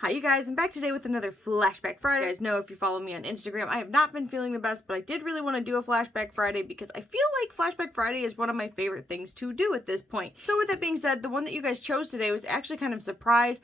Hi you guys, I'm back today with another Flashback Friday. You guys know if you follow me on Instagram, I have not been feeling the best, but I did really want to do a Flashback Friday because I feel like Flashback Friday is one of my favorite things to do at this point. So with that being said, the one that you guys chose today was actually kind of a surprise.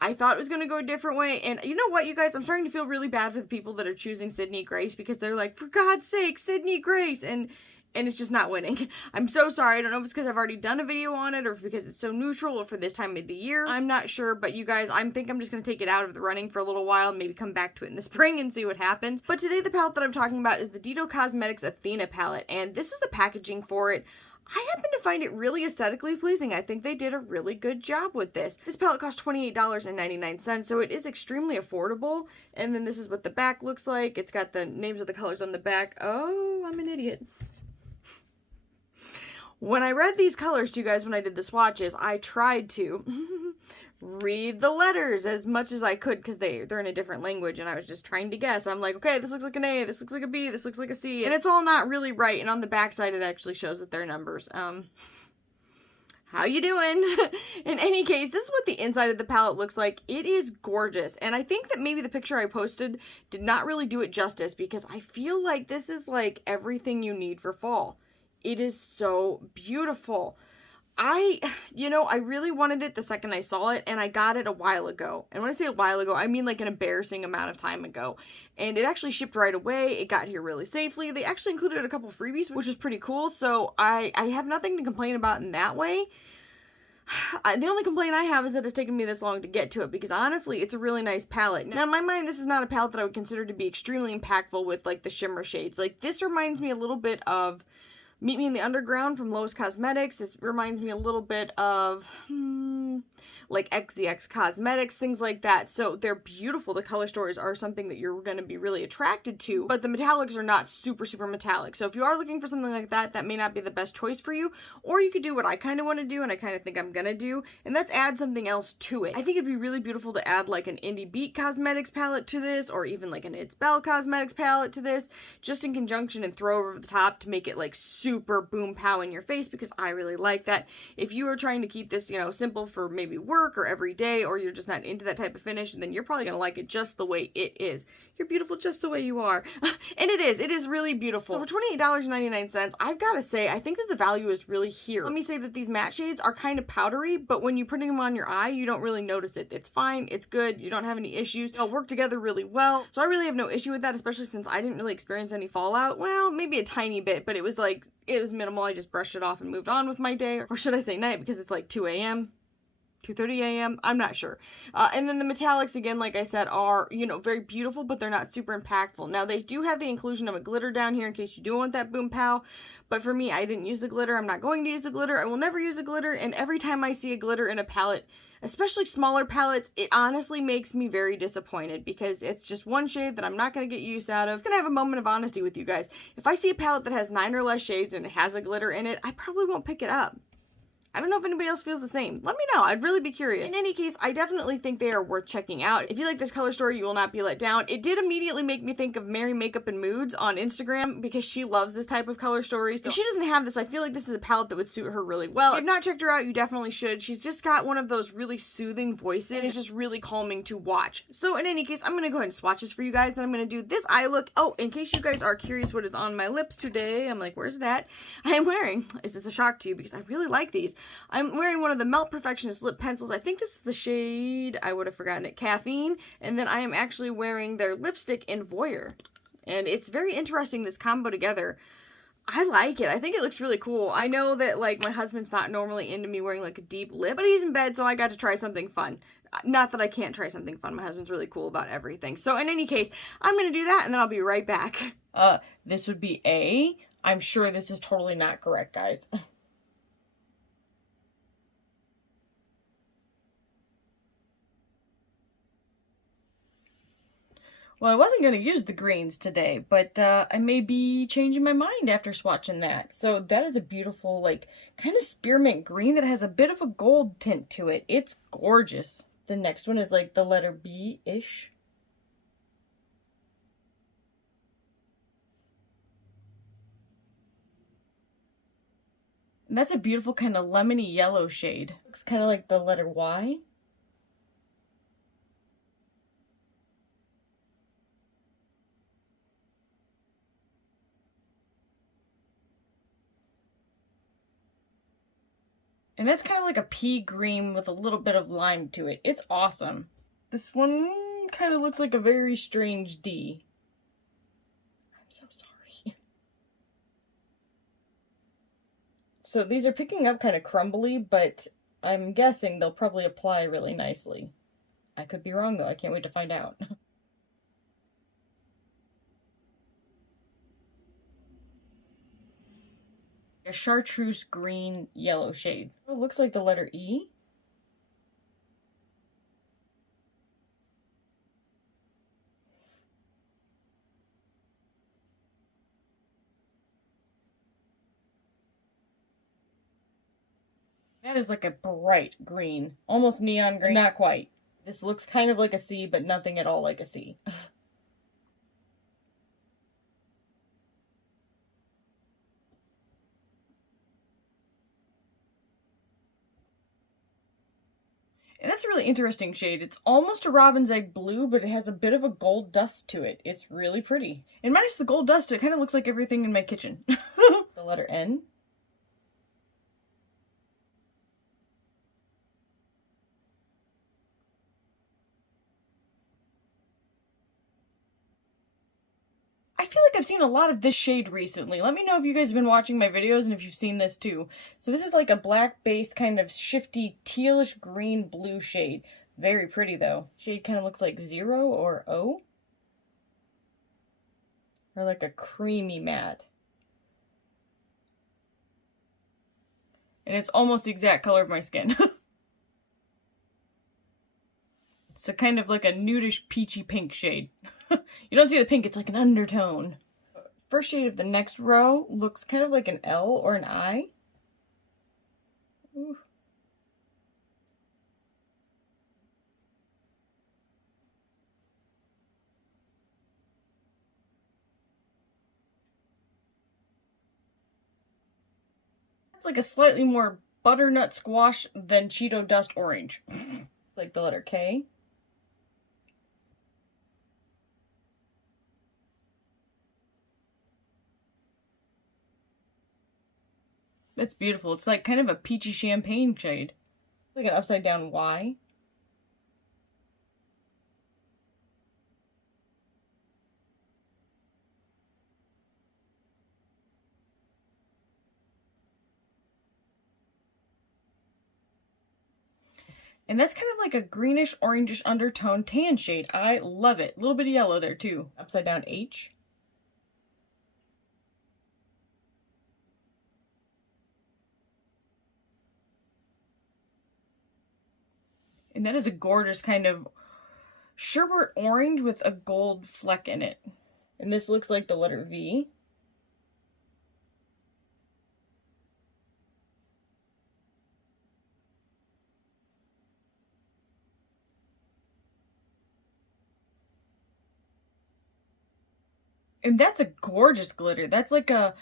I thought it was going to go a different way, and you know what, you guys, I'm starting to feel really bad for the people that are choosing Sydney Grace because they're like, for God's sake, Sydney Grace, and it's just not winning. I'm so sorry. I don't know if it's because I've already done a video on it or if because it's so neutral or for this time of the year. I'm not sure, but you guys, I think I'm just going to take it out of the running for a little while, maybe come back to it in the spring and see what happens. But today the palette that I'm talking about is the Dito Cosmetics Athena palette, and this is the packaging for it. I happen to find it really aesthetically pleasing. I think they did a really good job with this. This palette cost $28.99, so it is extremely affordable. And then this is what the back looks like. It's got the names of the colors on the back. Oh, I'm an idiot. When I read these colors to you guys when I did the swatches, I tried to read the letters as much as I could because they're in a different language and I was just trying to guess. I'm like, okay, this looks like an A, this looks like a B, this looks like a C, and it's all not really right, and on the back side it actually shows that they're numbers. How you doing? In any case, this is what the inside of the palette looks like. It is gorgeous, and I think that maybe the picture I posted did not really do it justice because I feel like this is like everything you need for fall. It is so beautiful. I really wanted it the second I saw it, and I got it a while ago. And when I say a while ago, I mean like an embarrassing amount of time ago. And it actually shipped right away. It got here really safely. They actually included a couple freebies, which was pretty cool. So I have nothing to complain about in that way. The only complaint I have is that it's taken me this long to get to it because honestly, it's a really nice palette. Now, in my mind, this is not a palette that I would consider to be extremely impactful with like the shimmer shades. Like this reminds me a little bit of Meet Me in the Underground from Lowe's Cosmetics. This reminds me a little bit of, like XZX Cosmetics, things like that. So they're beautiful. The color stories are something that you're going to be really attracted to, but the metallics are not super, super metallic. So if you are looking for something like that, that may not be the best choice for you. Or you could do what I kind of want to do, and I kind of think I'm going to do, and that's add something else to it. I think it'd be really beautiful to add like an Indi Beat Cosmetics palette to this, or even like an It's Belle Cosmetics palette to this, just in conjunction and throw over the top to make it like super boom pow in your face, because I really like that. If you are trying to keep this, simple for maybe work or every day, or you're just not into that type of finish, then you're probably gonna like it just the way it is. You're beautiful just the way you are. And it is really beautiful. So for $28.99, I've gotta say, I think that the value is really here. Let me say that these matte shades are kind of powdery, but when you're putting them on your eye, you don't really notice it. It's fine, it's good, you don't have any issues. They'll work together really well. So I really have no issue with that, especially since I didn't really experience any fallout. Well, maybe a tiny bit, but it was minimal. I just brushed it off and moved on with my day. Or should I say night, because it's like 2 a.m. 2:30 a.m. I'm not sure. And then the metallics, again, like I said, are, very beautiful, but they're not super impactful. Now, they do have the inclusion of a glitter down here in case you do want that boom pow. But for me, I didn't use the glitter. I'm not going to use the glitter. I will never use a glitter. And every time I see a glitter in a palette, especially smaller palettes, it honestly makes me very disappointed because it's just one shade that I'm not going to get use out of. I'm just going to have a moment of honesty with you guys. If I see a palette that has 9 or less shades and it has a glitter in it, I probably won't pick it up. I don't know if anybody else feels the same. Let me know. I'd really be curious. In any case, I definitely think they are worth checking out. If you like this color story, you will not be let down. It did immediately make me think of Mary Makeup and Moods on Instagram because she loves this type of color story. So if she doesn't have this, I feel like this is a palette that would suit her really well. If you've not checked her out, you definitely should. She's just got one of those really soothing voices, and it's just really calming to watch. So in any case, I'm going to go ahead and swatch this for you guys, and I'm going to do this eye look. Oh, in case you guys are curious what is on my lips today, I'm like, where's that? I am wearing, is this a shock to you? Because I really like these. I'm wearing one of the Melt Perfectionist lip pencils. I think this is the shade, I would have forgotten it, Caffeine. And then I am actually wearing their lipstick in Voyeur. And it's very interesting, this combo together. I like it. I think it looks really cool. I know that, like, my husband's not normally into me wearing, like, a deep lip, but he's in bed, so I got to try something fun. Not that I can't try something fun. My husband's really cool about everything. So, in any case, I'm going to do that, and then I'll be right back. This would be A. I'm sure this is totally not correct, guys. Well, I wasn't going to use the greens today, but I may be changing my mind after swatching that. So that is a beautiful, like, kind of spearmint green that has a bit of a gold tint to it. It's gorgeous. The next one is like the letter B-ish. And that's a beautiful kind of lemony yellow shade. Looks kind of like the letter Y. And that's kind of like a pea green with a little bit of lime to it. It's awesome. This one kind of looks like a very strange D. I'm so sorry. So these are picking up kind of crumbly, but I'm guessing they'll probably apply really nicely. I could be wrong though. I can't wait to find out. A chartreuse green yellow shade. Oh, it looks like the letter E. That is like a bright green, almost neon green. Not quite. This looks kind of like a C, but nothing at all like a C. And that's a really interesting shade. It's almost a robin's egg blue, but it has a bit of a gold dust to it. It's really pretty. And minus the gold dust, it kind of looks like everything in my kitchen. The letter N. I feel like I've seen a lot of this shade recently. Let me know if you guys have been watching my videos and if you've seen this too. So this is like a black based kind of shifty tealish green blue shade. Very pretty though. Shade kind of looks like 0 or O. Or like a creamy matte. And it's almost the exact color of my skin. It's a kind of like a nudish peachy pink shade. You don't see the pink, it's like an undertone. First shade of the next row looks kind of like an L or an I. Ooh. It's like a slightly more butternut squash than Cheeto dust orange. Like the letter K. That's beautiful. It's like kind of a peachy champagne shade. It's like an upside down Y. And that's kind of like a greenish orangish undertone tan shade. I love it. A little bit of yellow there too. Upside down H. And that is a gorgeous kind of sherbet orange with a gold fleck in it. And this looks like the letter V. And that's a gorgeous glitter. That's like a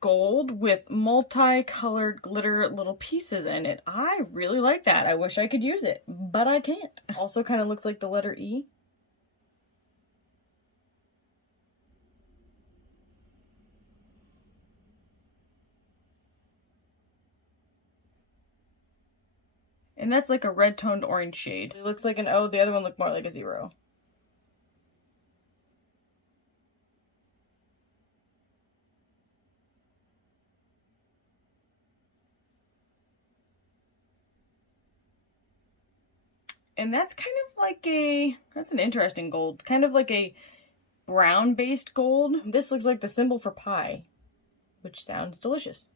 gold with multicolored glitter little pieces in it. I really like that. I wish I could use it, but I can't. Also kind of looks like the letter E. And that's like a red toned orange shade. It looks like an O, the other one looked more like a 0. And that's kind of like that's an interesting gold. Kind of like a brown-based gold. This looks like the symbol for pie, which sounds delicious.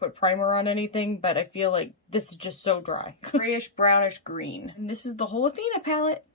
Put primer on anything, but I feel like this is just so dry. Grayish, brownish green. And this is the whole Athena palette.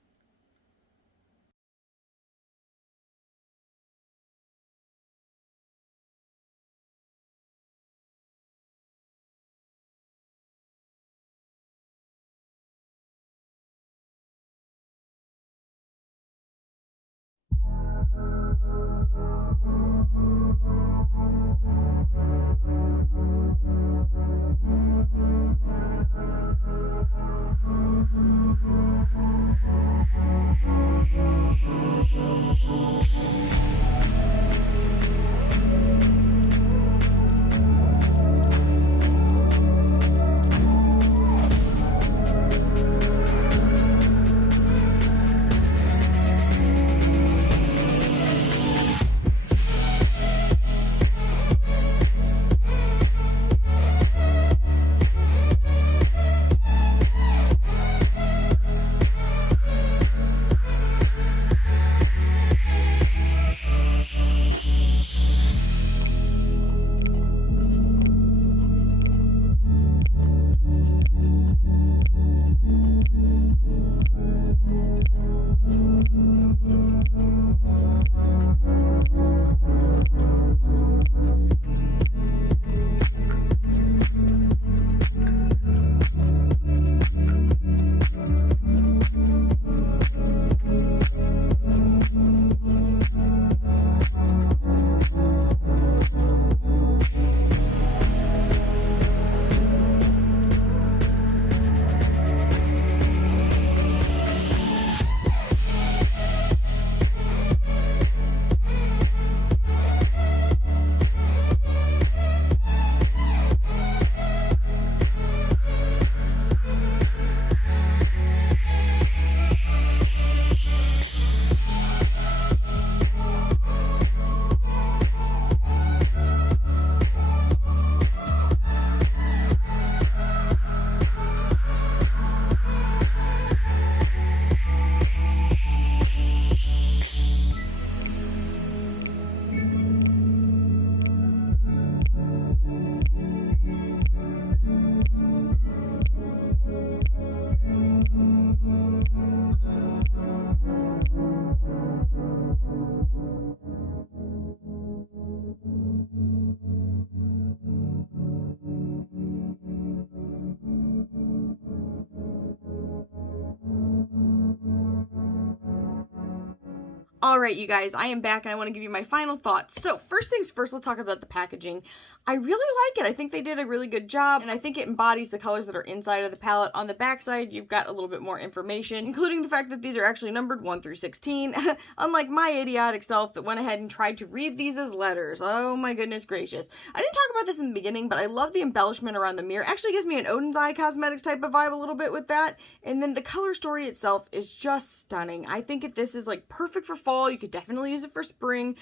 Alright, you guys, I am back and I want to give you my final thoughts. So, first things first, let's talk about the packaging. I really like it. I think they did a really good job, and I think it embodies the colors that are inside of the palette. On the back side, you've got a little bit more information, including the fact that these are actually numbered 1 through 16, unlike my idiotic self that went ahead and tried to read these as letters. Oh my goodness gracious. I didn't talk about this in the beginning, but I love the embellishment around the mirror. It actually gives me an Odin's Eye Cosmetics type of vibe a little bit with that, and then the color story itself is just stunning. I think this is like perfect for fall. You could definitely use it for spring.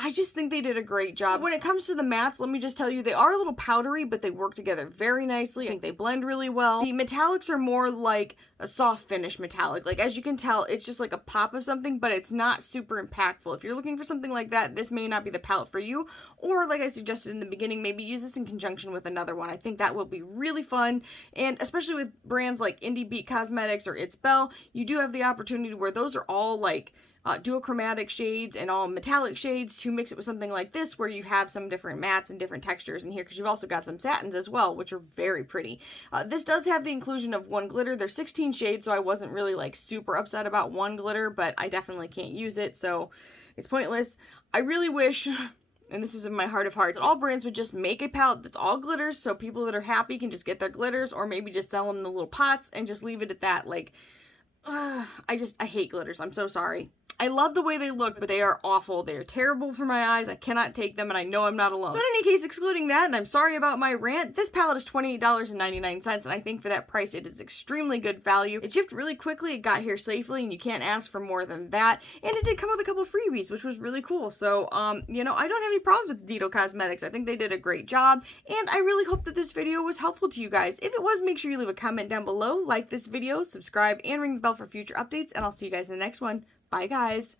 I just think they did a great job. When it comes to the mattes, let me just tell you, they are a little powdery, but they work together very nicely. I think they blend really well. The metallics are more like a soft finish metallic. Like, as you can tell, it's just like a pop of something, but it's not super impactful. If you're looking for something like that, this may not be the palette for you. Or, like I suggested in the beginning, maybe use this in conjunction with another one. I think that will be really fun. And especially with brands like Indi Cosmetics or It's Belle, you do have the opportunity where those are all like duochromatic shades and all metallic shades to mix it with something like this where you have some different mattes and different textures in here, because you've also got some satins as well, which are very pretty. This does have the inclusion of 1 glitter. There's 16 shades, so I wasn't really like super upset about 1 glitter, but I definitely can't use it, so it's pointless. I really wish, and this is in my heart of hearts, that all brands would just make a palette that's all glitters, so people that are happy can just get their glitters, or maybe just sell them in the little pots and just leave it at that. Like, I hate glitters. I'm so sorry. I love the way they look, but they are awful. They are terrible for my eyes. I cannot take them, and I know I'm not alone. So in any case, excluding that, and I'm sorry about my rant, this palette is $28.99, and I think for that price, it is extremely good value. It shipped really quickly, it got here safely, and you can't ask for more than that. And it did come with a couple freebies, which was really cool. So, you know, I don't have any problems with Dido Cosmetics. I think they did a great job, and I really hope that this video was helpful to you guys. If it was, make sure you leave a comment down below, like this video, subscribe, and ring the bell for future updates, and I'll see you guys in the next one. Bye, guys.